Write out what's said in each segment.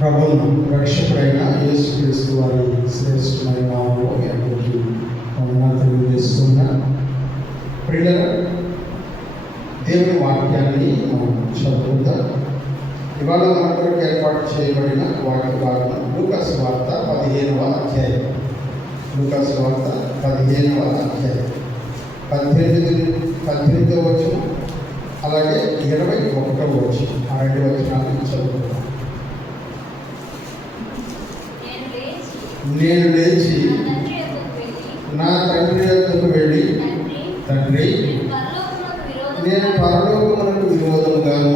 ప్రభువును రక్షకుడైన యేసుక్రీస్తు వారి శ్రేష్టమైన నామములో మీ అందరికీ వందనాలు తెలియజేస్తున్నా. ప్రియులారా, దేవుని వాక్యాన్ని మనం చదువుకుందాం. ఇవాళ మన కొరకు ఏర్పాటు చేయబడిన వాక్య భాగం లూకాసు వార్త 15వ అధ్యాయం. లూకాసు వార్త 15వ అధ్యాయం 18వ వచనం, అలాగే 21వ వచనం. ఆ రెండు వచనాలను చదువుకుందాం. నేను లేచి నా తండ్రి యొద్దకు వెళ్ళి, తండ్రి, నేను పరలోకమునకు విరోధముగాను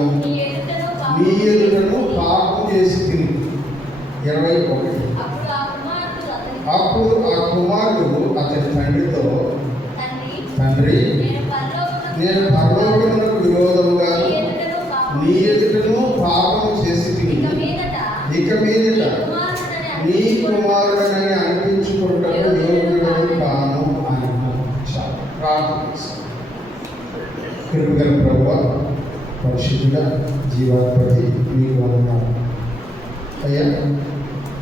నీ ఎదుటను పాపం చేసి తిని. 21. అప్పుడు ఆ కుమారుడు అతని తండ్రితో, తండ్రి, నేను పరలోకమునకు విరోధముగాను నీ ఎదుటను పాపం చేసి తిని, ఇక మీదట నీ కుమారుడని అనిపించుకుంటాడు యోగ్యుడని కాను అని కృపగల ప్రభువా, పరిశుద్ధుడ, జీవాధిపతి, మీకు వందనాలు అయ్యా.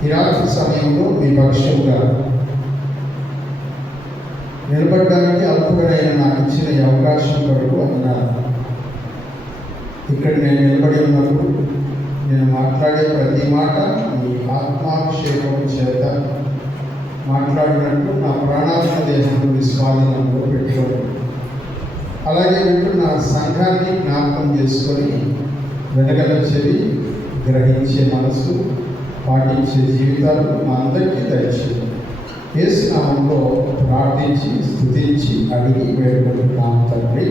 ఈ రాత్రి సమయంలో మీ పక్షంగా నిలబడడానికి అల్పుడైన నాకు ఇచ్చిన ఈ అవకాశం కొరకు వందనాలు. ఇక్కడ నేను నిలబడి ఉన్నప్పుడు నేను మాట్లాడే ప్రతి మాట మీ ఆత్మాభిషేకం చేత మాట్లాడినట్టు నా ప్రాణాత్మ దేశంలో విశ్వాసంలో పెట్టుకోండి. అలాగే వింటున్న సంఘాన్ని జ్ఞాపకం చేసుకొని వెనకల చెవి, గ్రహించే మనసు, పాటించే జీవితాలు మా అందరికీ దయచేయండి. యేసు నామములో ప్రార్థించి స్తుతించి అడిగి వేడుకుంటున్నాం తండ్రి.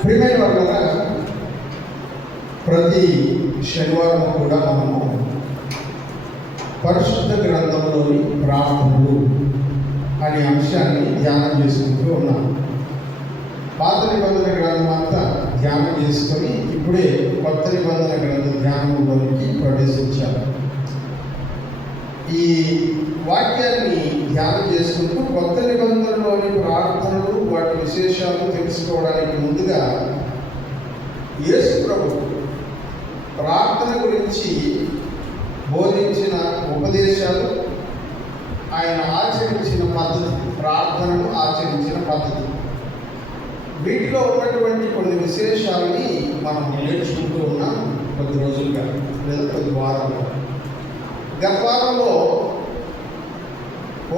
ప్రియమైన వాళ్ళగా, ప్రతి శనివారం కూడా మనము పరిశుద్ధ గ్రంథంలోని ప్రార్థనలు అనే అంశాన్ని ధ్యానం చేసుకుంటూ ఉన్నాం. పాత నిబంధన గ్రంథం అంతా ధ్యానం చేసుకొని ఇప్పుడే కొత్త నిబంధన గ్రంథ ధ్యానంలోనికి ప్రవేశించారు. ఈ వాక్యాన్ని ధ్యానం చేసుకుంటూ కొత్త నిబంధనలోని ప్రార్థనలు, వాటి విశేషాలు తెలుసుకోవడానికి ముందుగా యేసు ప్రభు ప్రార్థన గురించి బోధించిన ఉపదేశాలు, ఆయన ఆచరించిన పద్ధతి, ప్రార్థనను ఆచరించిన పద్ధతి, వీటిలో ఉన్నటువంటి కొన్ని విశేషాలని మనం నేర్చుకుంటూ ఉన్నాం కొద్ది రోజులుగా లేదా కొద్ది వారాలుగా. గత వారంలో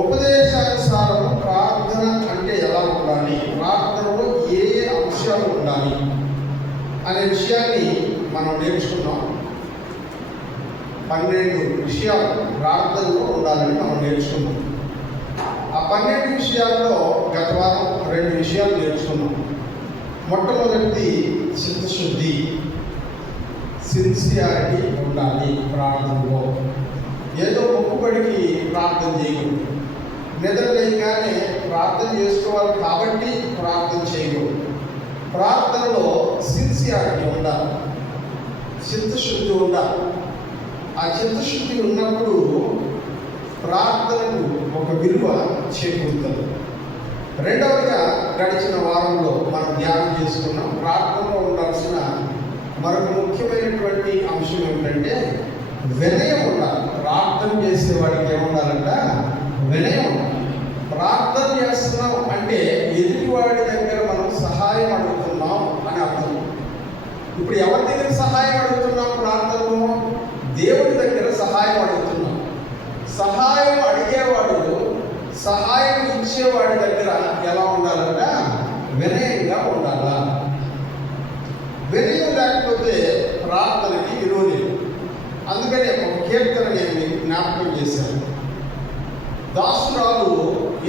ఉపదేశానుసారము ప్రార్థన అంటే ఎలా ఉండాలి, ప్రార్థనలో ఏ ఏ అంశాలు ఉండాలి అనే విషయాన్ని మనం నేర్చుకున్నాం. 12 విషయాలు ప్రార్థనలో ఉండాలని మనం నేర్చుకున్నాం. ఆ 12 విషయాల్లో గత వారం 2 విషయాలు నేర్చుకున్నాం. మొట్టమొదటిది చిత్తశుద్ధి, సిన్సియారిటీ ఉండాలి ప్రార్థనలో. ఏదో మొక్కుబడికి ప్రార్థన చేయకూడదు. నిద్ర లేయగానే ప్రార్థన చేసుకోవాలి కాబట్టి ప్రార్థన చేయకూడదు. ప్రార్థనలో సిన్సియారిటీ ఉండాలి, చిత్తశుద్ధి ఉండాలి. ఆ చిత్తశుద్ధి ఉన్నప్పుడు ప్రార్థనకు ఒక విలువ చేకూరుతుంది. రెండవదిగా గడిచిన వారంలో మనం ధ్యానం చేసుకున్నాం. ప్రార్థనలో ఉండాల్సిన మరొక ముఖ్యమైనటువంటి అంశం ఏమిటంటే వినయం ఉండాలి. ప్రార్థన చేసేవాడికి ఏముండాలంట? వినయం ఉండాలి. ప్రార్థన చేస్తున్నాం అంటే ఎదుటివాడి దగ్గర మనం సహాయం అడుగుతున్నాం అని అర్థం. ఇప్పుడు ఎవరి దగ్గర సహాయం అడుగుతున్నాం? ప్రార్థనలో దేవుడి దగ్గర సహాయం అడుగుతున్నాం. సహాయం అడిగేవాడు సహాయం ఇచ్చేవాడి దగ్గర ఎలా ఉండాలంట? వినయంగా ఉండాలా. వినయం లేకపోతే ప్రార్థనకి విలువ లేదు. అందుకనే ఒక కీర్తన నేను మీకు జ్ఞాపకం చేశాను. దాసురాలు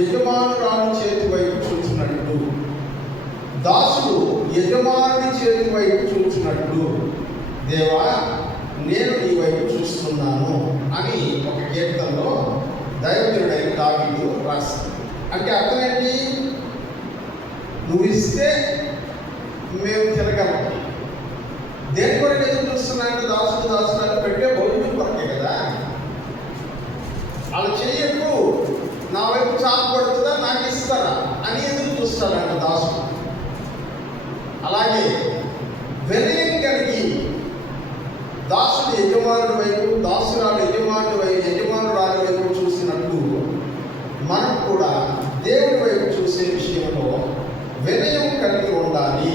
యజమానురాలు చేతి వైపు చూచినట్లు, దాసుడు యజమానుడి చేతి వైపు చూచినట్లు, దేవా నేను నీ వైపు చూస్తున్నాను అని ఒక కీర్తనలో దైవజనుడైన దావీదు రాస్తాడు. అంటే అర్థమేంటి? నువ్వు ఇస్తే మేము తినగలం. దేని కొరకు ఎదురు చూస్తున్నాయంటే దాసురాలు పెట్టే భోజనం కొరకే కదా. అలా చెయ్యకు, నా వైపు చాపు పడుతుందా, నాకు ఇస్తారా అని ఎదురు చూస్తాడంట దాసుడు. అలాగే వినయం కలిగి యజమానుడి వైపు, దాసురాలు యజమానురాలి వైపు చూసినట్టు మనం కూడా దేవుడి వైపు చూసే విషయంలో వినయం కలిగి ఉండాలి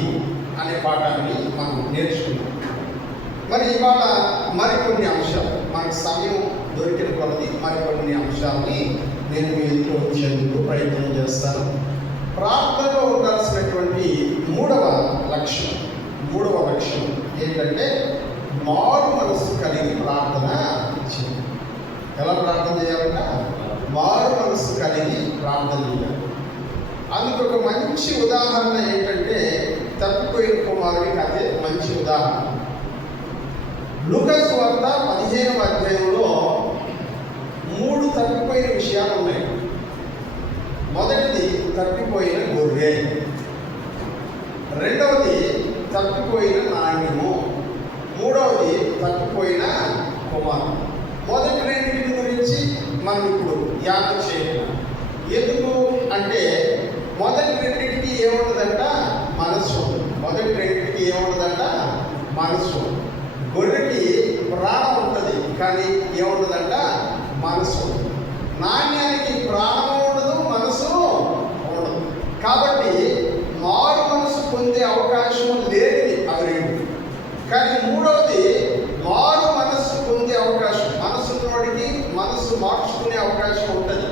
అనే పాఠాన్ని మనం నేర్చుకున్నాం. మరి ఇవాళ మరికొన్ని అంశాలు, మనకు సమయం దొరికిన కొద్ది మరికొన్ని అంశాలని నేను మీ ఇంట్లో వచ్చేందుకు ప్రయత్నం చేస్తాను. ప్రార్థనలో ఉండాల్సినటువంటి మూడవ లక్ష్యం ఏంటంటే మారు మనసు కలిగి ప్రార్థన చేయాలి. ఎలా ప్రార్థన చేయాలంట? మారు మనసు కలిగి ప్రార్థన చేయాలి. అందుకు ఒక మంచి ఉదాహరణ ఏంటంటే తప్పిపోయిన కుమారుడి కథే మంచి ఉదాహరణ. లూకా సువార్త 15వ అధ్యాయంలో 3 తప్పిపోయిన విషయాలు ఉన్నాయి. మొదటిది తప్పిపోయిన గొర్రె, రెండవది తప్పిపోయిన నాణ్యము, మూడవది తప్పిపోయిన కుమారుడు. మొదటి రెండింటి గురించి మనం ఇప్పుడు ధ్యానం చేయాలి. ఎందుకు అంటే మొదటి రెండింటికి ఏముండదంట? మనస్సు. మనస్సు. గొర్రెకి ప్రాణం ఉంటుంది కానీ ఏముండదంట? మనస్సు. నాణ్యానికి ప్రాణం ఉండదు, మనసు ఉండదు. కాబట్టి మారు మనసు పొందే అవకాశం లేనిది అవి రెండు. కానీ మూడవది మారు మనస్సు పొందే అవకాశం, మనసున్నోడికి మనస్సు మార్చుకునే అవకాశం ఉంటుంది.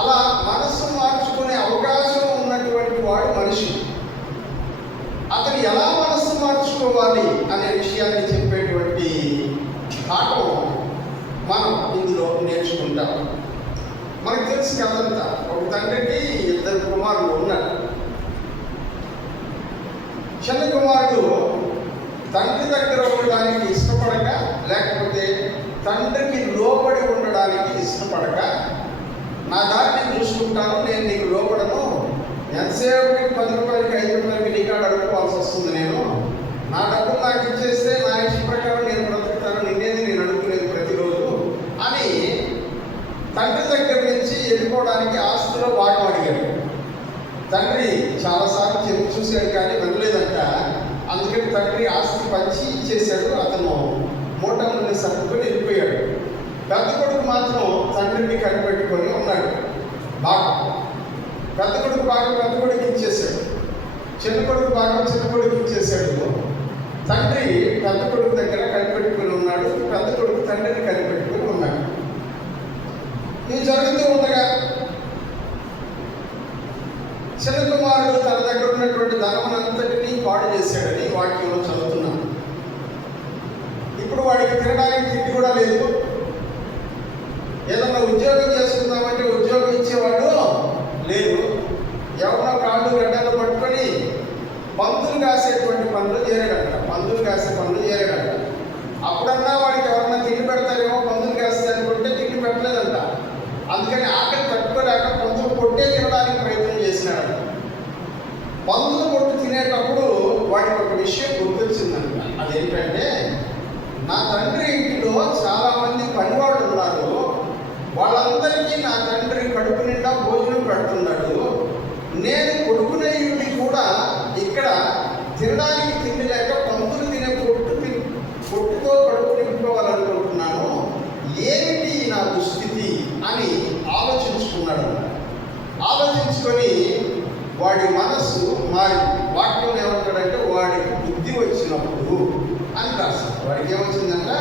అలా మనస్సు మార్చుకునే అవకాశం ఉన్నటువంటి వాడు మనిషి. అతను ఎలా మనస్సు మార్చుకోవాలి అనే విషయాన్ని చెప్పేటువంటి పాఠం మనం ఇందులో నేర్చుకుంటాం. మనకు తెలుసు కదంతా, ఒక తండ్రికి 2 కుమారులు ఉన్నారు. చిన్న కుమారుడు తండ్రి దగ్గర ఉండడానికి ఇష్టపడక, లేకపోతే తండ్రికి లోబడి ఉండడానికి ఇష్టపడక, నా దాన్ని చూసుకుంటాను, నేను నీకు లోబడను, ఎంతసేపు 10 రూపాయలకి 5 రూపాయలకి నీ కాడ అడుక్కోవాల్సి వస్తుంది, నేను నా డబ్బులు నాకు ఇచ్చేస్తే నా ఇష్ట ప్రకారం నేను బ్రతుకుతాను, నిన్నేది నేను అడుగులేదు ప్రతిరోజు అని తండ్రి దగ్గర నుంచి వెళ్ళిపోవడానికి ఆస్తిలో భాగం అడిగాడు. తండ్రి చాలాసార్లు చెప్పి చూశాడు కానీ వినలేదంట. అందుకని తండ్రి ఆస్తి పంచి ఇచ్చేశాడు. అతను మూట నుండి సర్దుకొని వెళ్ళిపోయాడు. పెద్ద కొడుకు మాత్రం తండ్రిని కనిపెట్టుకొని ఉన్నాడు. బాగా పెద్ద కొడుకు ఇచ్చేశాడు, చిన్న కొడుకు ఇచ్చేశాడు. తండ్రి పెద్ద కొడుకు దగ్గర కనిపెట్టుకుని ఉన్నాడు, పెద్ద కొడుకు తండ్రిని కనిపెట్టుకుని ఉన్నాడు. ఇది జరుగుతూ ఉండగా చిన్న కుమారుడు తన దగ్గర ఉన్నటువంటి ధనమునంతటినీ పాడు చేశాడని వాక్యంలో చదువుతున్నాను. ఇప్పుడు వాడికి తినడానికి తిండి కూడా లేదు. ఏదన్నా ఉద్యోగం చేసుకుందామంటే ఉద్యోగం ఇచ్చేవాడు లేదు. ఎవరో కాళ్ళు గడ్డలు పట్టుకొని పందులు కాసేటువంటి పనులు చేరాడంట. అప్పుడన్నా వాడికి ఎవరన్నా తిండి పెడతారేమో పందులు కాస్తే అనుకుంటే తిండి పెట్టలేదంట. అందుకని ఆకలి తట్టుకోలేక పందులు పొట్టే తినడానికి ప్రయత్నం చేసినాడు. పందులు పొట్టు తినేటప్పుడు వాడికి ఒక విషయం గుర్తొచ్చిందంట. అదేంటంటే, నా తండ్రి ఇంటిలో చాలామంది పనివాళ్ళు ఉన్నారు, వాళ్ళందరికీ నా తండ్రి కడుపు నిండా భోజనం పెడుతున్నాడు. నేను కొడుకునేయుడిని కూడా ఇక్కడ తినడానికి తిండి లేక పందులు తినే పొట్టుతో కడుపు నింపుకోవాలనుకుంటున్నాను. ఏమిటి నా దుస్థితి అని ఆలోచించుకున్నాడు. ఆలోచించుకొని వాడి మనస్సు మారి, వాక్యం ఏమంటాడంటే వాడికి బుద్ధి వచ్చినప్పుడు అని రాశాడు. వాడికి ఏమొచ్చిందంట?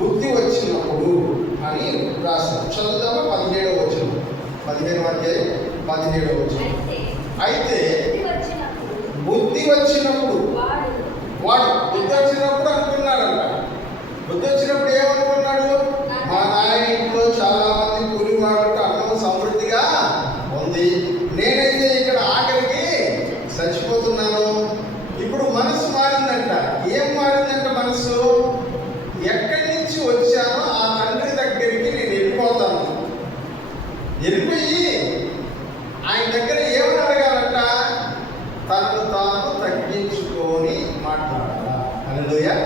బుద్ధి వచ్చినప్పుడు అని రాశాడు. చదువుదామా? 17వ వచనం, 15వ అధ్యాయం 17వ వచనం. అయితే బుద్ధి వచ్చినప్పుడు వాడు బుద్ధి వచ్చినప్పుడు అనుకున్నాడంట. బుద్ధి వచ్చినప్పుడు ఏమనుకున్నాడు? మా నాయన ఇంట్లో చాలా మంది కూలి వాళ్ళకి అన్నం సమృద్ధిగా ఉంది, నేనైతే ఇక్కడ ఆఖరికి చచ్చిపోతున్నాను. ఇప్పుడు మనసు మారిందంట. ఏం మారిందంట మనసు? ఎక్కడి నుంచి వచ్చానో ఆ తండ్రి దగ్గరికి నేను వెళ్ళిపోతాను. వెళ్ళిపోయి ఆయన దగ్గర ఏమని అడగాలంట? తనను తాను తగ్గించుకొని మాట్లాడాలి. హల్లెలూయా.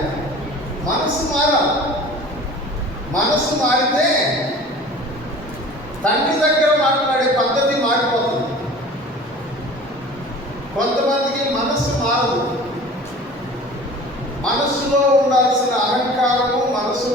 మనసు మారాలి. మనసు మారితే తండ్రి దగ్గర మాట్లాడే పద్ధతి మారిపోతుంది. కొంతమందికి మనస్సు మారదు. మనస్సులో ఉండాల్సిన అహంకారము, మనసు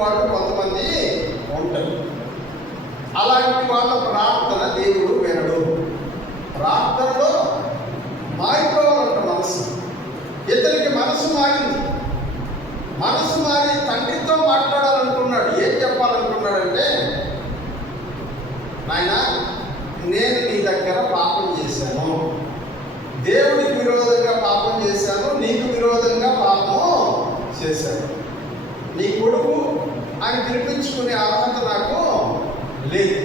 వాళ్ళు కొంతమంది ఉంటారు. అలాంటి వాళ్ళ ప్రార్థన దేవుడు వినడు. ప్రార్థనలో మారిపోవాలంట మనసు. ఇతనికి మనసు మారింది. మనసు మారి తండ్రితో మాట్లాడాలనుకున్నాడు. ఏం చెప్పాలనుకున్నాడంటే, నాయన, నేను నీ దగ్గర పాపం చేశాను, దేవుడికి విరోధంగా పాపం చేశాను, నీకు విరోధంగా పాపం చేశాను. నీ కొడుకు అని పిలిపించుకునే అర్హత నాకు లేదు.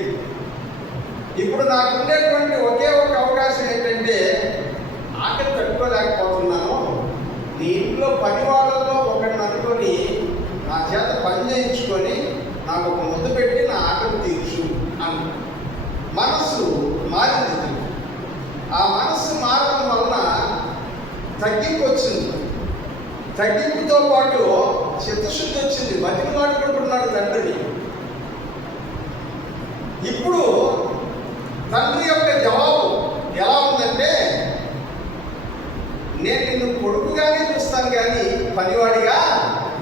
ఇప్పుడు నాకు ఉండేటువంటి ఒకే ఒక అవకాశం ఏంటంటే, ఆకలి తట్టుకోలేకపోతున్నాను, నీ ఇంట్లో పని వాళ్ళలో ఒకరిని అనుకొని నా చేత పని చేయించుకొని నాకు ఒక ముద్ద పెట్టి నా ఆకలి తీర్చు అని మనసు మారింది. ఆ మనస్సు మారడం వలన తగ్గింపు వచ్చింది. తగ్గింపుతో పాటు చిత్తశుద్ధి వచ్చింది. బతికి మాట్లాడుకుంటున్నాడు తండ్రిని. ఇప్పుడు తండ్రి యొక్క జవాబు ఎలా ఉందంటే, నేను నిన్ను కొడుకుగానే చూస్తాను కానీ పనివాడిగా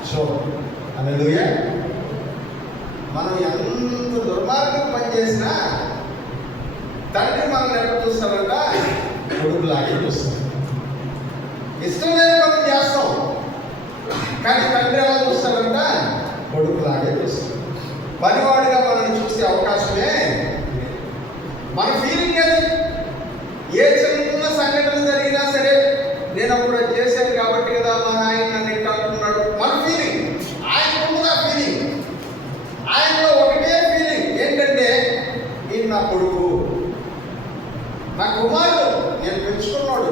చూడను. హల్లెలూయా. మనం ఎంత దుర్మార్గం పనిచేసినా తండ్రి మనల్ని ఎక్కడ చూస్తారంట? కొడుకులాగే చూస్తాం. ఇష్టం లేని పని చేస్తాం కానీ తండ్రి ఎలా చూస్తారంట? కొడుకులాగే చూస్తాం. పనివాడిగా మనల్ని చూసే అవకాశమే. మన ఫీలింగ్ ఏది? ఏ చిన్న సంఘటన జరిగినా సరే, నేను అప్పుడు అది చేశాను కాబట్టి కదా మా ఆయన నన్ను ఇట్లా అంటున్నాడు. మన ఫీలింగ్. ఆయనకున్నది ఆ ఫీలింగ్. ఆయనలో ఒకటే ఫీలింగ్ ఏంటంటే, ఈయన నా కొడుకు, నా కుమారుడు, నేను పెంచుకున్నాడు,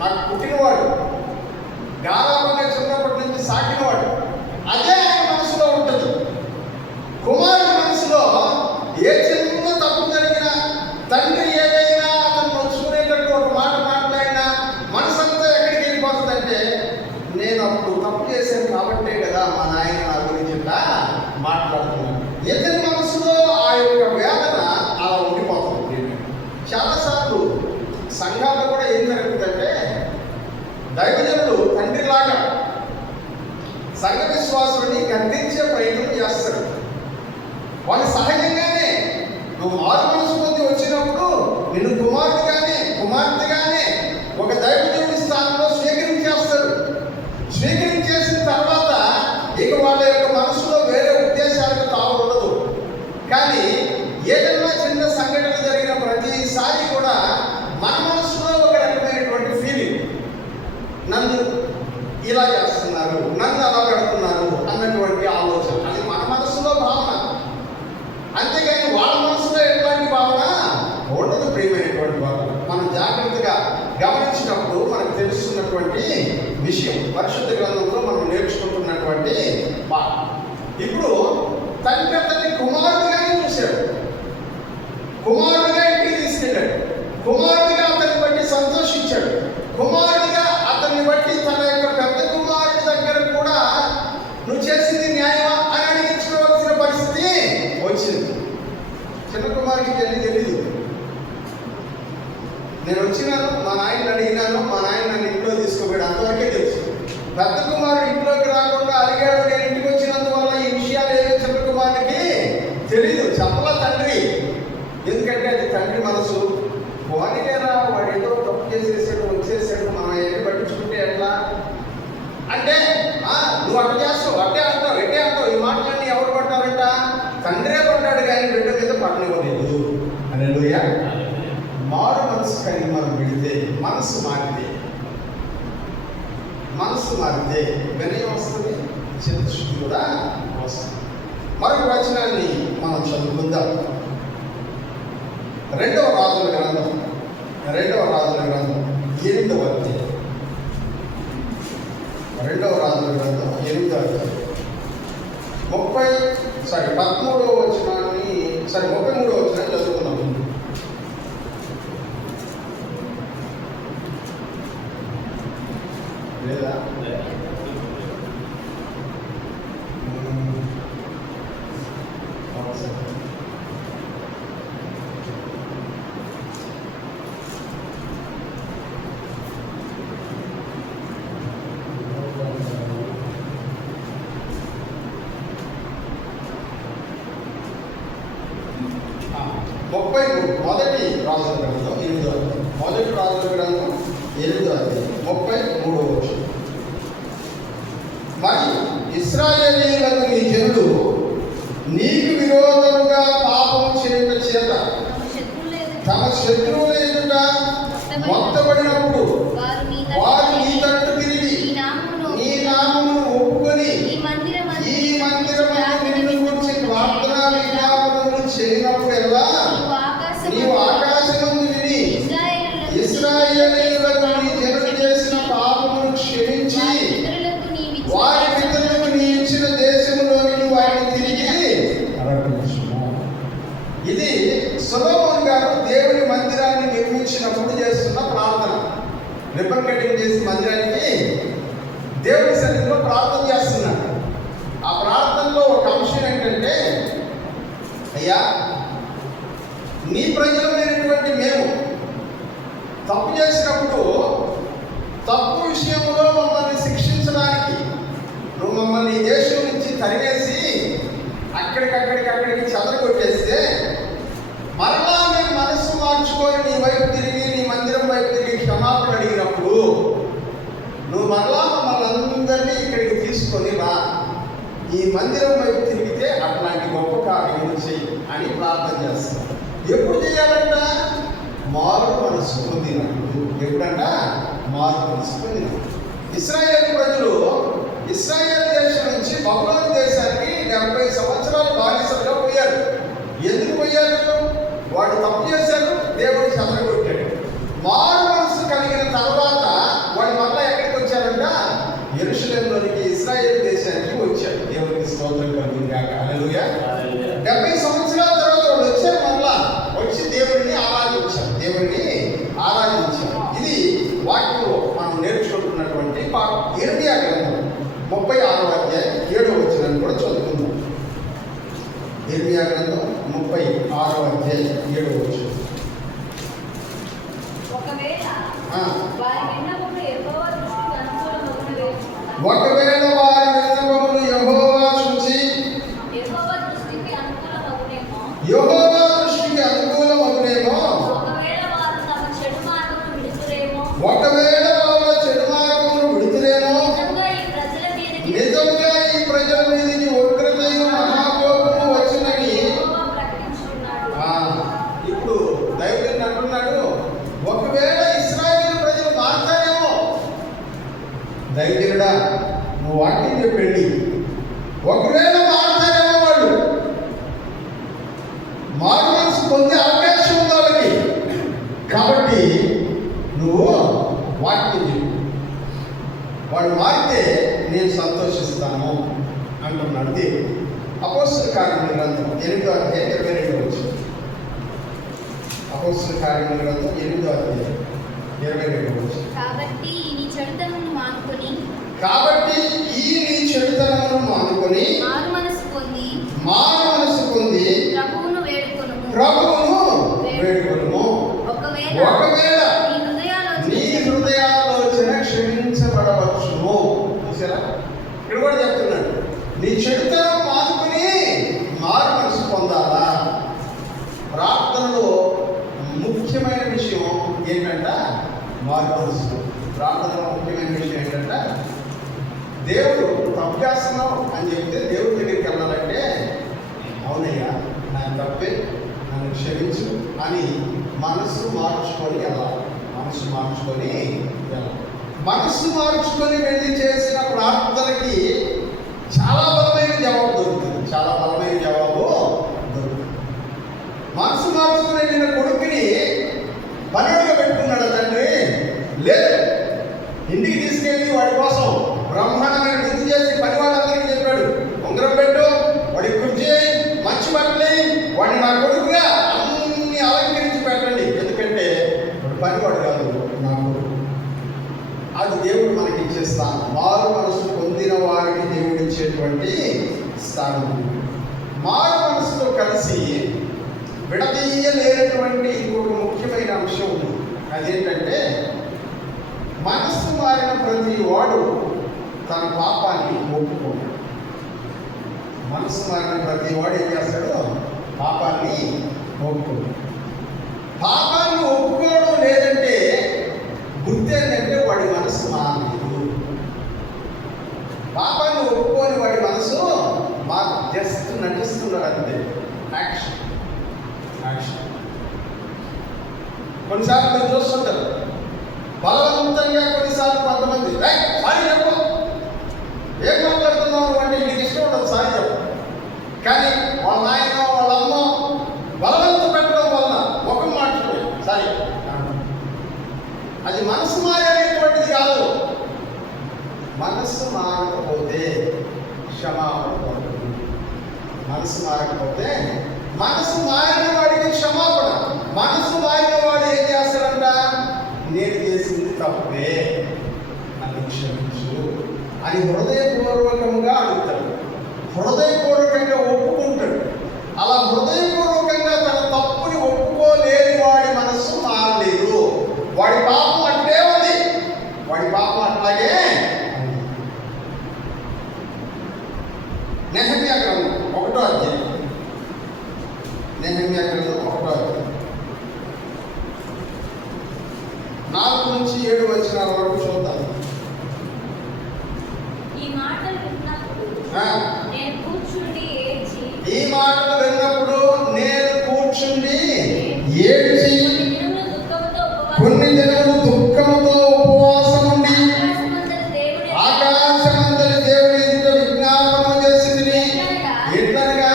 నాకు పుట్టినవాడు, గారాబంగా చిన్నప్పటి నుంచి సాకినవాడు. అదే ఆయన మనసులో ఉంటుంది. కుమారుడి మనసులో ఏ చిన్న తప్పు జరిగినా, తండ్రి ఏదైనా అతను నొచ్చుకునేటట్టు ఒక మాట మాట్లాడినా మనసంతా ఎక్కడికి వెళ్ళిపోతుందంటే, నేను అప్పుడు తప్పు చేశాను కాబట్టే కదా మా నాయన నా గురించి ఇట్లా మాట్లాడుతున్నాను. ఇతని మనసులో ఆ యొక్క వేదన అలా ఉండిపోతుంది. చాలాసార్లు సంఘాల్లో కూడా ఏం జరుగుతుందంటే, దైవజనులు తండ్రిలాగా సంఘ విశ్వాసుని గద్దించే ప్రయత్నం చేస్తారు. వాళ్ళు సహజంగానే నువ్వు మారు మనసు పొంది వచ్చినప్పుడు నిన్ను కుమార్తెగానే ఒక దైవజనుడి స్థానంలో స్వీకరించేస్తారు. స్వీకరించేసిన తర్వాత ఇక వాళ్ళ యొక్క మనసులో వేరే ఉద్దేశాలకు తావు ఉండదు. కానీ ఏదైనా చిన్న సంఘటన జరిగిన ప్రతిసారి కూడా మన మనసులో ఒక రకమైనటువంటి ఫీలింగ్, నన్ను ఇలా చేస్తున్నారు, నన్ను అలా పెడుతున్నారు అన్నటువంటి ఆలోచన. అది మన మనసులో భావన. అంతేగాని వాళ్ళ మనసులో ఎట్లాంటి భావన ఉండదు. ప్రియమైనటువంటి వాళ్ళు, మనం జాగ్రత్తగా గమనించినప్పుడు మనకు తెలుస్తున్నటువంటి విషయం, పరిశుద్ధ గ్రంథంలో మనం నేర్చుకుంటున్నటువంటి మాట. ఇప్పుడు తండ్రి అతన్ని కుమారుడిగానే చూశాడు. కుమారుడిగా ఇంటికి తీసుకెళ్ళాడు. కుమారుడిగా అతన్ని బట్టి సంతోషించాడు. కుమారుడిగా అతన్ని బట్టి తన యొక్క పెద్ద కుమారుడి దగ్గర కూడా నువ్వు చేసింది న్యాయమా అని అడిగించుకోవాల్సిన పరిస్థితి వచ్చింది. చిన్న కుమారుడికి తెలియదు. నేను వచ్చినాను, మా నాయనని అడిగినాను, మా నాయన నన్ను ఇంట్లో తీసుకోపోయాడు, అంతవరకే తెలుసు. పెద్ద కుమారుడు ఇంట్లోకి రాకుండా అడిగాడు. నేను ఇంటికి వచ్చినందువల్ల ఈ విషయాలు ఏదో చిన్న కుమారుడికి తెలీదు. చెప్పల తండ్రి. ఎందుకంటే అది తండ్రి మనసు. వాడికేరా, వాడు ఏదో తప్పు చేసేసాడు, వచ్చేసాడు, మనం ఏమి పట్టించుకుంటే ఎట్లా అంటే, నువ్వు అట్ట చేస్తావు, అట్టే అంటావు. ఈ మాటలన్నీ ఎవరు పడ్డారంట? తండ్రే పడ్డాడు కానీ బిడ్డ మీద పట్టనివ్వలేదు. హల్లెలూయా. మారు మనసు కలిగి మనం విడితే, మనసు మారితే వినయం వస్తుంది, చిత్తశుద్ధి కూడా వస్తుంది. మరొక వచనాన్ని మనం చదువుకుందాం. రెండవ రాజుల గ్రంథం 8వ అధ్యాయం. 13వ వచనాన్ని 33వ వచనాన్ని చదువుకున్నాము. లేదా 33 మొదటి రాజుల గ్రంథం 8వ అధ్యాయం. మొదటి రాజుల గ్రంథం 8వ అధ్యాయం 33వ వచనం. మరి ఇశ్రాయేలీయులకు నీ జనులు నీకు విరోధముగా పాపం చేయుట చేత తమ శత్రువుల ఎదుట మొత్తబడినప్పుడు వారు నీ తట్టు తిరిగి నీ నామమును ఒప్పుకొని ఈ మందిరమును నిన్ను గురించి ప్రార్థనా విజ్ఞాపనలు చేయనప్పుడెల్లా నీవు ఆకాశమందు విని ఇశ్రాయేలీయులకు నీ జనులు చేసిన పాపమును క్షమించి వారి పితరులకు నీ ఇచ్చిన దేశంలోని వారిని తిరిగి అర్పించుము. ఇది సొలొమోను గారు దేవుని మందిరాన్ని నిర్మించినప్పుడు చేస్తున్న ప్రార్థన. రిబ్బన్ కటింగ్ చేసి మందిరానికి దేవుని సన్నిధిలో ప్రార్థన చేస్తున్నాడు. ఆ ప్రార్థనలో ఒక అంశం ఏంటంటే, అయ్యా నీ ప్రజలమైనటువంటి మేము తప్పు చేసినప్పుడు తప్పు విషయంలో మమ్మల్ని శిక్షించడానికి నువ్వు మమ్మల్ని ఈ దేశం నుంచి తరివేసి అక్కడికి చెదరగొట్టేస్తే మరలా మేము మనస్సు మార్చుకొని నీ వైపు తిరిగి నీ మందిరం వైపు తిరిగి క్షమాపణ అడిగినప్పుడు నువ్వు మరలా మమ్మల్ని అందరినీ ఇక్కడికి తీసుకొని రా, ఈ మందిరం వైపు తిరిగితే అట్లాంటి గొప్ప కార్యములు చెయ్యి అని ప్రార్థన చేస్తాం. ఎప్పుడు చేయాలంట? మారు మనసు పొందినప్పుడు. ఎప్పుడంట? మారు మనసు పొందినప్పుడు. ఇశ్రాయేలు ప్రజలు ఇశ్రాయేల్ దేశం నుంచి బబులోను దేశానికి 70 సంవత్సరాలు బానిసలుగా పోయారు. ఎందుకు పోయారు? వాడు తప్పు చేశారు, దేవుడు చెదరగొట్టాడు. మారు మనసు కలిగిన తర్వాత వాడు మళ్ళీ ఎక్కడికి వచ్చారంట? యెరూషలేములోనికి, ఇశ్రాయేల్ దేశానికి వచ్చారు. దేవునికి స్తోత్రం కలుగును గాక. హల్లెలూయా. 70 సంవత్సరాల తర్వాత వాడు వచ్చారు. మళ్ళా వచ్చి దేవుడిని ఆరాధించారు. ఇది వాక్యంలో మనం నేర్చుకుంటున్నటువంటి పాఠం. ఇర్మియా గ్రంథం 36వ అధ్యాయం 7వ వచనాన్ని కూడా చదువుకుందాం. ఇర్మియా గ్రంథం 36వ అధ్యాయం 7వ వచనం. ఒకవేళ వారి విన్నపములు యెహోవా చూచి యెహోవా దృష్టికి అనుకూలమగునేమో, ఒకవేళ వాళ్ళ చెడు మార్గమును విడుతురేమో, నిజంగా ఈ ప్రజల మీదకి ఉగ్రతయు మహాకోపము వచ్చినని ఇప్పుడు దైవజనుడు అంటున్నాడు. ఒకవేళ ఇశ్రాయేలు ప్రజలు మారుతారేమో. దైవజనుడా నువ్వు వాక్యం చెప్పండి. ఒకవేళ మారుతారేమో, వాళ్ళు మారు మనసు పొందే అవకాశం ఉంది వాళ్ళకి. కాబట్టి నువ్వు వాక్యం చెప్పు. వాడు మారితే నేను సంతోషిస్తాను అంటున్నాడు దేవుడు. అపోస్తల కార్యముల గ్రంథం 8వ అధ్యాయం 22వ వచనం. అపోస్తల కార్యముల గ్రంథం 8వ అధ్యాయం 22వ వచనం. కాబట్టి ఈ నీ చెడుతనమును మానుకొని మారు మనసు పొంది ప్రభువును వేడుకొనుము. ఒకవేళ నీ హృదయాలోచన క్షమించబడవచ్చును. చూసారా? ఇక్కడ కూడా చెప్తున్నాడు, నీ చెడుతనం మానుకొని మారు మనసు పొందాలా. ప్రార్థనలో ముఖ్యమైన విషయం ఏంటంటే మారు మనసు. ప్రార్థనలో ముఖ్యమైన విషయం ఏంటంటే, దేవుడు తప్పు చేస్తున్నావు అని చెప్తే దేవుడి దగ్గరికి వెళ్ళాలంటే, అవునయ్యా నాకు తప్పే, నన్ను క్షమించు అని మనసు మార్చుకొని వెళ్ళాలి. మనసు మార్చుకొని వెళ్ళి చేసిన ప్రార్థనకి చాలా బలమైన జవాబు దొరుకుతుంది. మనసు మార్చుకుని వెళ్ళిన కొడుకుని పనుడుగా పెట్టుకున్నాడు తండ్రి. లేదు, ఇంటికి తీసుకెళ్ళి వాడి కోసం బ్రహ్మాండమైన విందు చేసి పని వాళ్ళందరికీ చెప్పాడు, ఉంగరం పెట్టు, వాడి కుర్చీ, మంచి బట్టలు, వాడిని నా కొడుకుగా అన్ని అలంకరించి పెట్టండి, ఎందుకంటే వాడు పనివాడు కాదు, నా కొడుకు. అది దేవుడు మనకి ఇచ్చే స్థానం. మారు మనసు పొందిన వారికి దేవుడు ఇచ్చేటువంటి స్థానం. మారు మనసుతో కలిసి విడదీయలేనటువంటి ఇంకొక ముఖ్యమైన అంశం ఉంది. అదేంటంటే, మనస్సు మారిన ప్రతి వాడు తన పాపాన్ని ఒప్పుకుంటాడు. మనస్సు మారిన ప్రతి వాడు ఏం చేస్తాడు? పాపాన్ని ఒప్పుకోడు. పాపాన్ని ఒప్పుకోవడం లేదంటే గుర్తు ఏంటంటే వాడి మనసు మారలేదు. పాపాన్ని ఒప్పుకొని వాడి మనసు జస్ట్ నటిస్తున్నాడు అంతే. Action action. కొన్నిసార్లు మీరు చూస్తుంటారు, బలవంతంగా కొన్నిసార్లు కొంతమంది సారీ చెప్పు, ఏం మాట్లాడుతున్నావు అంటే ఇంటికి ఇష్టం ఉండదు సారీ చెప్పు. కానీ వాళ్ళ నాయన వాళ్ళ అమ్మ బలవంత పెట్టడం వలన ముఖం మార్చుకోండి సారీ. అది మనసు మారేటువంటిది కాదు. మనసు మారకపోతే క్షమాపణ పొందుతుంది. మనసు మారకపోతే, మనసు మారిన వాడికి క్షమాపణ. మనసు మారిన వాడు ఏం చేస్తాడంట, నేను చేసింది తప్పే, నన్ను క్షమించు అని హృదయపూర్వకంగా అడుగుతాడు. హృదయపూర్వకంగా ఒప్పుకుంటాడు. అలా హృదయపూర్వకంగా తన తప్పుని ఒప్పుకోలేని వాడి మనస్సు మారలేదు. వాడి పాపం అంటే ఉంది, వాడి పాపం అట్లాగే. నెహెమ్యా గ్రంథం 1వ అధ్యాయం, నెహెమ్యా గ్రంథం 1వ అధ్యాయం 4 నుంచి 7 వచనాల వరకు చూద్దాం. ఈ మాటలు విన్నప్పుడు నేను కూర్చుండి ఏడ్చి, ఈ మాటలు విన్నప్పుడు నేను కూర్చుండి ఏడ్చి కొన్ని దినములు దుఃఖముతో ఉపవాసం ఉండి ఆకాశమందలి దేవుని ఎదుట విజ్ఞాపనం చేసింది. ఎట్లనగా,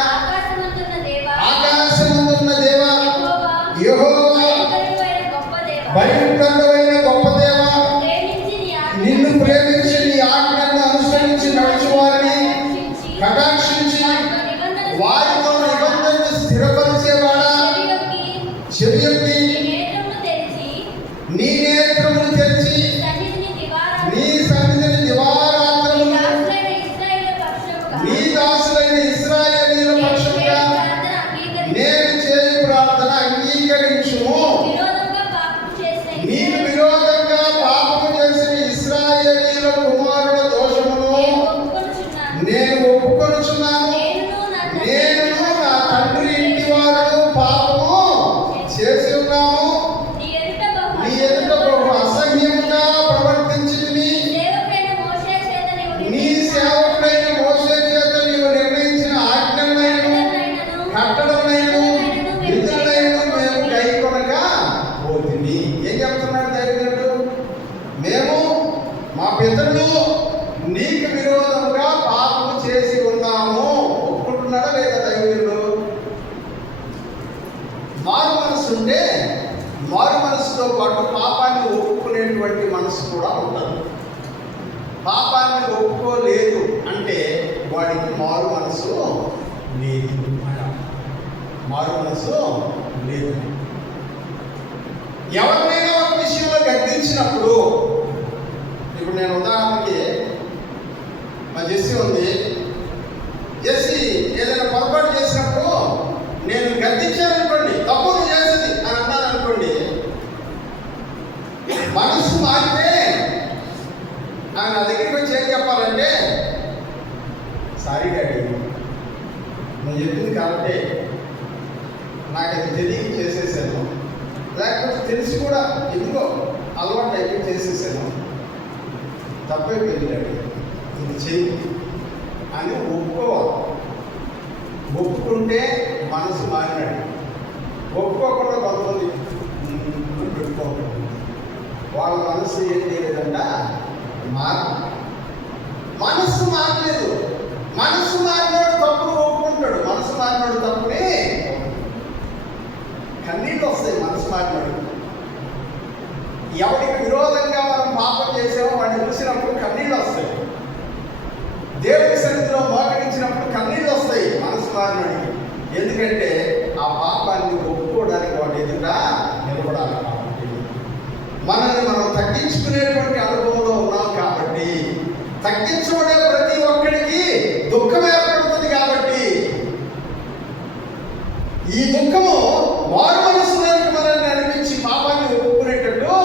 ఆకాశమందున్న దేవా యెహోవా, భయంకరమైన గొప్ప దేవా, నిన్ను ప్రేమించి నీ ఆజ్ఞలను అనుసరించి నడుచువారిని కటాక్షించి వారితో నిబంధనను స్థిరపరిచేవాడా, చెవియొగ్గి నీ నేత్రములు తెరిచి నీ సన్నిధిని దివారాత్రములు నీ దాసులైన ఇశ్రాయేలీయుల పక్షముగా నేను చేయు ప్రార్థన అంగీకరించుము. నీకు విరోధంగా పాపము చేసిన ఇశ్రాయేలీయుల కుమారుల దోషమును నేను ఒప్పుకొనుచున్నాను. నేను నా తండ్రి ఇంటి వారు పాపము చేసి ఉన్నాము. నీ ఎదుట బహు అసహ్యముగా ప్రవర్తించితిని. నీ సేవకుడైన మోషే చేత నీవు నిర్ణయించిన ఆజ్ఞలైనను కట్టడలైనను విధులైనను మేము గైకొనక పోతిమి. ఏం చెప్తున్నాడు దైవజనుడు? మేము మా పితరులు నీకు విరోధంగా పాపము చేసి ఉన్నాము. ఒప్పుకుంటున్నాడా లేదా దైవజనుడు? మారు మనసు ఉంటే, మారు మనసుతో పాటు పాపాన్ని ఒప్పుకునేటువంటి మనసు కూడా ఉంటుంది. పాపాన్ని ఒప్పుకోలేదు అంటే వాడికి మారు మనసు లేదు. మారు మనసు లేదు. ఎవరినైనా ఒక విషయంలో గద్దించినప్పుడు, ఇప్పుడు నేను ఉదాహరణకి మా జెస్సీ ఉంది, జెస్సీ ఏదైనా పొరపాటు చేసినప్పుడు నేను గద్దించాను అనుకోండి, తప్పు నువ్వు చేసింది అని అన్నాను అనుకోండి, మనసు మారితే ఆమె నా దగ్గరికి వచ్చి ఏం చెప్పాలంటే, సారీ డాడీ, నువ్వు చెప్పింది కరెక్టే, నాకు అది తెలియక చేసేసాను, లేకపోతే తెలిసి కూడా ఎందుకో అలవాటు అయిపోయి చేసేసాను, తప్పైపోయింది డాడీ, ఇది చెయ్యి అని ఒప్పుకోవాలి. ఒప్పుకుంటే మనసు మారినాడు. ఒప్పుకోకుండా కొంతమంది పెట్టుకోకూడదు. వాళ్ళ మనసు ఏం చేయలేదంట, మనసు మారలేదు. మనసు మారినాడు తప్పును ఒప్పుకుంటాడు. మనసు మారినాడు తప్పుని కన్నీళ్ళు వస్తాయి. మనసు మారినాడు. ఎవరికి విరోధంగా మనం పాపం చేసామో వాడిని చూసినప్పుడు కన్నీళ్ళు వస్తాయి. దేవుడి సన్నిధిలో మోకరించినప్పుడు కన్నీళ్ళు వస్తాయి మనసు మారినాడికి. ఎందుకంటే ఆ పాపాన్ని ఒప్పుకోవడానికి వాడు ఎదుట నిలబడాలి. కాబట్టి మనల్ని మనం తగ్గించుకునేటువంటి అనుభవంలో ఉన్నాం. కాబట్టి తగ్గించబడే ప్రతి ఒక్కడికి దుఃఖం ఏర్పడుతుంది. కాబట్టి ఈ దుఃఖము వారు మనసులోనికి మనల్ని అనిపించి పాపాన్ని ఒప్పుకునేటట్టు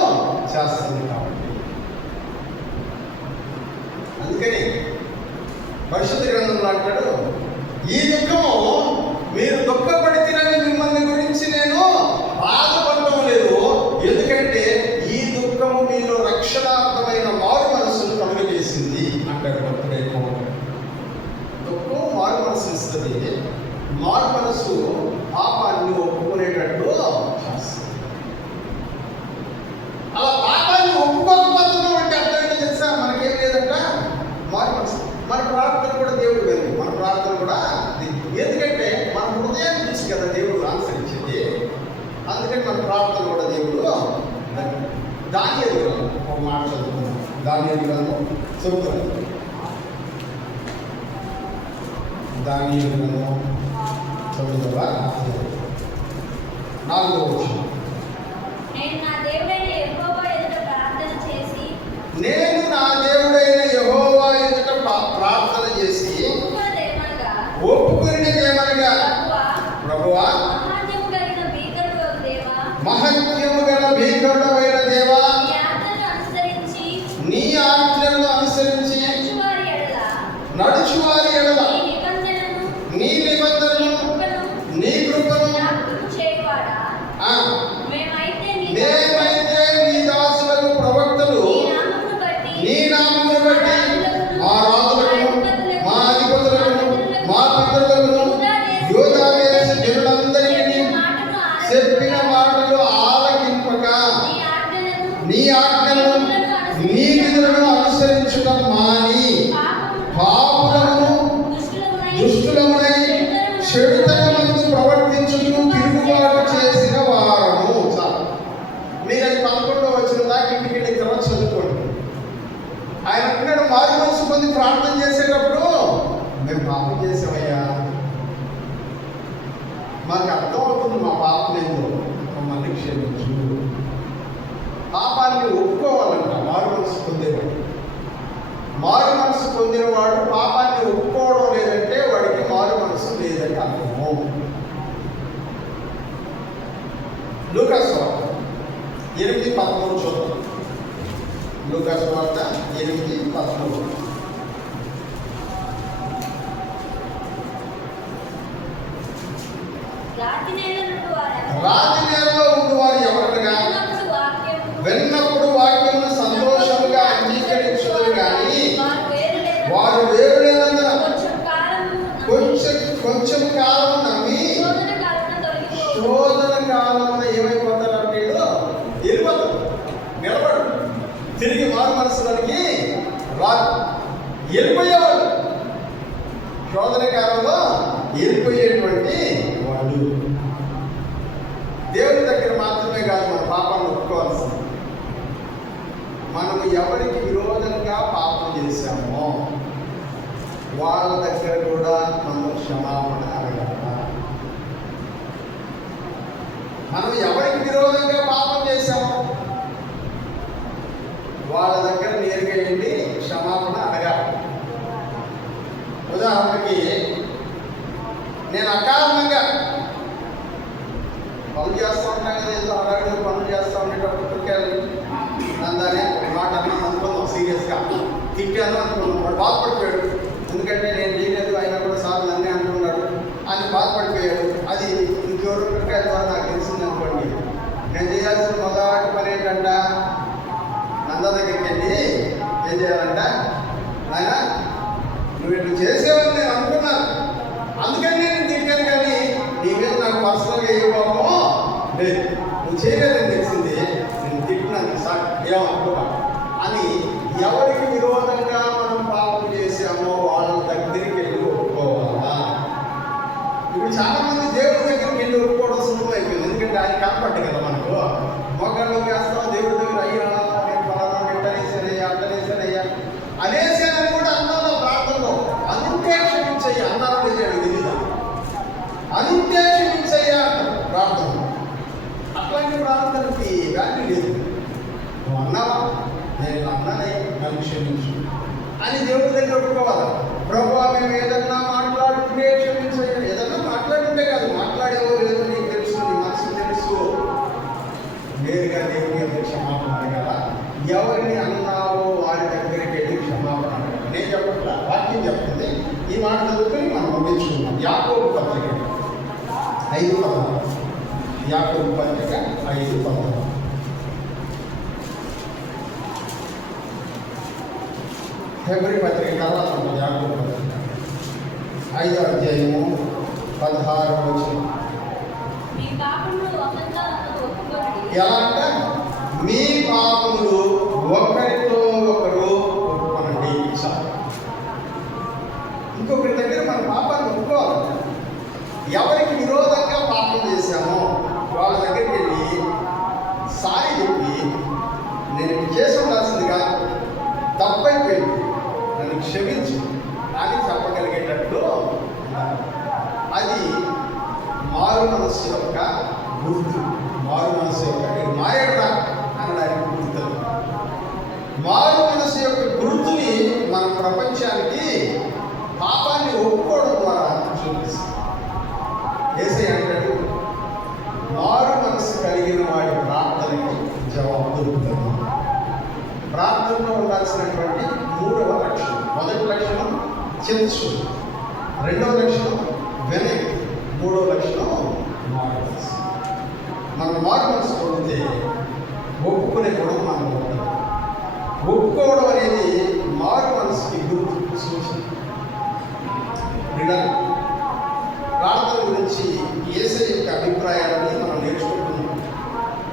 చేస్తుంది. కాబట్టి అందుకని పరిశుద్ధ గ్రంథంలో అంటాడు, ఈ దుఃఖము మీరు దుఃఖపడితేనని మిమ్మల్ని గురించి మారు మనసు పాపాన్ని ఒప్పుకునేటట్టు చేస్తుంది. అలా పాపాన్ని ఒప్పుకోకపోతున్నాం అంటే అర్థం ఏంటో తెలుసా? మనకేం లేదంట మారు మనసు. మన ప్రార్థన కూడా దేవుడు వెళ్ళి మన ప్రార్థన కూడా ఎందుకంటే మన హృదయాన్ని చూసి కదా దేవుడు ఆశ్రయించింది. అందుకని మన ప్రార్థన కూడా దేవుడు దానియేలు ఒక మాట చదువుతున్నాం. దానియేలు గ్రంథం చదువుతున్నాం. దానియేలు గ్రంథం చదువుతావా? 4వ వచనం. నేను నా దేవుడైన యెహోవా ఎదుట ప్రార్థన చేసి నేను నా దేవుడైన యెహోవా ఎదుట ప్రార్థన చేసి ఒప్పుకునేదేమనగా ప్రభువా మహత్యము గల భీకరుడైన దేవా నీ ఆజ్ఞలను అనుసరించి నడుచువారి ఎడల నీ నిబంధనను నీ కృపను మేమైతే నీ దాసులకు ప్రవక్తలు నీ నామమును బట్టి మా రాజులకు మా అధిపతులకు మా పితరులకు యూదా దేశ జనులందరికీ చెప్పిన మాటలు ఆలకింపక నీ ఆజ్ఞలను నీ విధులను అనుసరించడం మాని పాపులను దుష్టులమునై చెడుతనమందు ప్రవర్తించుటకు తిరుగుబాటు చేసిన వారము. మీరు అది 11వ వచనం దాకా ఇంటికి వెళ్ళిన తర్వాత చదువుకోండి. ఆయన అంటున్నాడు మారు మనసు పొంది ప్రార్థన చేసేటప్పుడు మేము పాపం చేసామయ్యా, మాకు అర్థం అవుతుంది మా పాపం ఏందో, మమ్మల్ని క్షమించు. పాపాన్ని ఒప్పుకోవాలంట మారు మనసు పొందేవాడు. మారు మనసు పొందినవాడు పాపాన్ని ఒప్పుకోవడం లేదంటే వాడికి మారు మనసు లేదని అర్థము. లూకాసు వార్త 8:13 చూద్దాం. లూకాసు వార్త 8:13. రాతి నేలలో ఉండువారు ఎవరనగా విన్నప్పుడు వాక్యమును సంతోషముగా అంగీకరించుదురు కానీ వారు వేరు లేనందున కొంచెం కాలం నమ్మి శోధన కాలంలో ఏమైపోతారంటే వెళ్ళిపోతారు, నిలబడు, తిరిగి మారు మనసులోనికి రాదు, వెళ్ళిపోయేవాడు. శోధన కాలంలో వెళ్ళిపోయేటువంటి వాళ్ళు. దేవుని దగ్గర మాత్రమే కాదు మన పాపాన్ని ఒప్పుకోవాల్సింది. మనము ఎవరికి విరోధంగా పాపం చేశామో వాళ్ళ దగ్గర కూడా మనం క్షమాపణ అడగాల. మనం ఎవరికి విరోధంగా పాపం చేశామో వాళ్ళ దగ్గర నేరుగా వెళ్ళి క్షమాపణ అడగాలి. ఉదాహరణకి నేను అకారణంగా పనులు చేస్తూ ఉంటాం కదా, ఏదో అలాగే పనులు చేస్తూ ఉండేటప్పటికి నందానే ఒక మాట అన్నాను అనుకున్నాం, సీరియస్గా తిట్టాను అనుకున్నాం. వాడు బాధపడిపోయాడు, ఎందుకంటే నేను చేయలేదు అయినా కూడా సార్ నన్నే అనుకున్నాడు అని బాధపడిపోయాడు. అది ఇంకెవరికి అది ద్వారా నాకు తెలిసింది అనుకోండి. నేను చేయాల్సిన మొదటి పని ఏంటంట, నందా దగ్గరికి వెళ్ళి ఏం చేయాలంట, ఆయన నువ్వు ఇట్లా చేసేవని నేను అనుకున్నాను, అందుకని నేను తిట్టాను, కానీ నీ మీద నాకు పర్సనల్గా ఏ పాపమో లేదు, నువ్వు చేయలేదని తెలిసింది, నేను తిట్టినాను సార్ ఏమనుకోవా అని ఎవరికి విరోధంగా మనం పాపం చేసామో వాళ్ళ దగ్గరికి వెళ్ళి ఒప్పుకోవాలా. ఇప్పుడు చాలా మంది దేవుడి దగ్గరికి వెళ్ళి ఒప్పుకోవడం సులభం అయిపోయింది, ఎందుకంటే ఆయన కనపడ్డు కదా మనకు. మొక్కల్లో వేస్తాం దేవుడి దగ్గర, అయ్యా నేను ఫలానా పెట్టనేసానయ్యా అట్టనేసానయ్యా అనేసానని కూడా అన్నాను ప్రార్థనలో. అనుంటే క్షమించయ్యా అన్నారో లేదని తెలియదు, అనుంటే క్షమించయ్యా ప్రార్థన. అట్లాంటి ప్రార్థనకి వాల్యూ లేదు. నువ్వు అన్నావా, నేను అన్నానయ్యా నన్ను క్షమించు అని దేవుడి దగ్గర ఒప్పుకోవాలి. ప్రభువా మేము ఏదన్నా మాట్లాడుతుంటే క్షమించయ్యా. ఏదన్నా మాట్లాడుతుంటే కాదు, మాట్లాడేవో లేదో నీకు తెలుసు, నీ మనసు తెలుసు. నేరుగా దేవుడి దగ్గర క్షమాపణ అడగాల. ఎవరిని అన్నావో వారి దగ్గరికి వెళ్ళి క్షమాపణ అడగాలి. నేను చెప్పట్లా, వాక్యం చెప్తుంది. ఈ మాట చదువుకొని మనం ముగించుకున్నాం. యాకోబు పత్రిక 5:10. యాకోబు పత్రిక 5:10. ఫిబ్రవరి పత్రిక తర్వాత ఉంటుంది. యాకోబు పత్రిక 5వ అధ్యాయము 16వ వచనం. మీ పాపములు ఒకరితో ఒప్పుకొనుడి. ఎలా అంటే మీ పాపములు ఒకరితో ఒకరు ఒప్పుకొనండి. చాలు. ఇంకొకరి దగ్గర మన పాపాన్ని ఒప్పుకోవాలి. ఎవరికి విరోధంగా పాపం చేశామో వాళ్ళ దగ్గరికి వెళ్ళి సారీ చెప్పి, నేను ఇది చేసి ఉండాల్సింది కాదు, తప్పైపోయింది, నన్ను క్షమించు అని చెప్పగలిగేటట్లు ఉండాలి. అది మారు మనస్సు యొక్క గుర్తు. మారు మనస్సు యొక్క నేను మారేడురా అనడానికి గుర్తు. మారు మనస్సు యొక్క గుర్తుని మన ప్రపంచానికి పాపాన్ని ఒప్పుకోవడం ద్వారా చూపిస్తుంది. యేసయ్య అంటాడు, మారు మనస్సు కలిగిన వాడి ప్రార్థనకి జవాబు దొరుకుతుంది. ప్రార్థనలో ఉండాల్సినటువంటి 3వ లక్షణం. మొదటి లక్షణం చింతు, 2వ లక్షణం వినయం, 3వ లక్షణం మారు మనస్సు. మనం మారు మనస్సు పొందితే ఒప్పుకునే గుణం మనం ఉంటుంది. ఒప్పుకోవడం అనేది మారు మనసుకి గుర్తు, సూచన. ప్రార్థన గురించి యేసయ్య యొక్క అభిప్రాయాలని మనం నేర్చుకుంటున్నాం.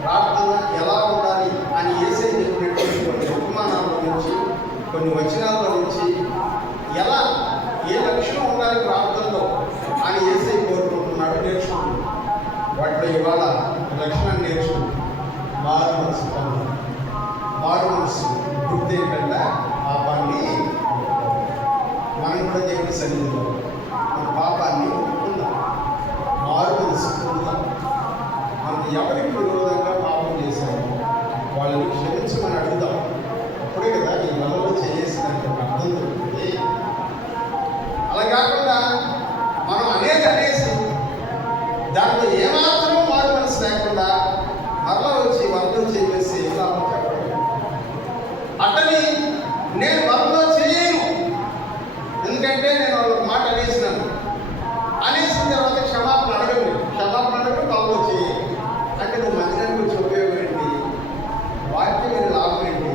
ప్రార్థన ఎలా ఉండాలి అని యేసయ్య చెప్పినటువంటి కొన్ని ఉపమానాల నుంచి, కొన్ని వచనాల నుంచి, ఎలా ఏ లక్షణం ఉండాలి ప్రార్థనలో అని యేసయ్య కోరుకుంటున్నాడు నేర్చుకుంటున్నాం. వాటిలో ఇవాళ లక్షణాన్ని నేర్చుకుంటాం. మారు మనసు పొందాలి. మారు మనసు గుర్తు ఏంటంటే పాపాన్ని మనం కూడా దేవుని సన్నిధిలో మన పాపాన్ని ఒప్పుకుందాం. మారు మనసు పొందాం. మనం ఎవరికి విరోధంగా పాపం చేశామో వాళ్ళని క్షమించమని అడుగుదాం. అప్పుడే కదా ఈ వలలో చేసేసినట్టు ఒక అర్థం దొరుకుతుంది. అలా కాకుండా మనం అనేసి దాంట్లో ఏమాత్రం మారు మనసు లేకుండా మరలా వచ్చి వర్గం చేసి ఎలా చెప్పండి. అతని నేను వర్గం చేయను, ఎందుకంటే నేను వాళ్ళ మాట అనేసిన తర్వాత క్షమాపణ అడగండి. క్షమాపణ అడగడం వాళ్ళు చేయి అంటే నువ్వు మందిరానికి వచ్చి ఉపయోగం ఏంటి? వాక్యం మీద లాభం ఏంటి?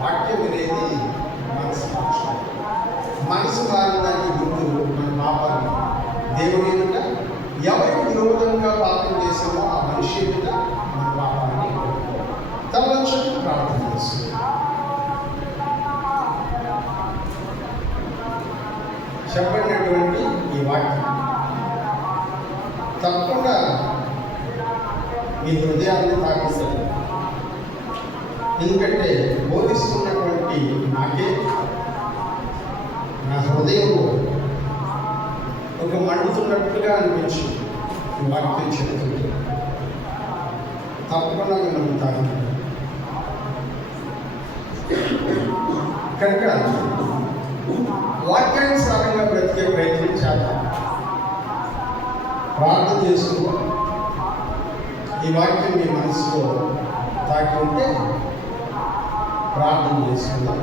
వాక్యం అనేది మనసు మార్చడం. మనసు మారడానికి గుర్తు మన పాపాన్ని దేవుని ఎదుట ఎవరికి విరోధంగా పాపం చేసామో ఆ మనిషి ఎదుట మన పాపాన్ని తలవంచు ప్రార్థన చేస్తుంది. చెప్పినటువంటి ఈ వాక్యం తప్పకుండా మీ హృదయాన్ని తాకిస్తుంది. ఎందుకంటే బోధిస్తున్నటువంటి నాకే నా హృదయంలో ఒక మండుతున్నట్టుగా అనిపించింది. ఈ వాక్యం చెబుతుంది. తప్పకుండా మిమ్మల్ని తాకింది. కనుక వాక్యానుసారంగా బ్రతికే ప్రయత్నం చేద్దాం. ప్రార్థన చేస్తూ ఈ వాక్యం మీ మనసులో తాకి ఉంటే ప్రార్థన చేసుకుందాం.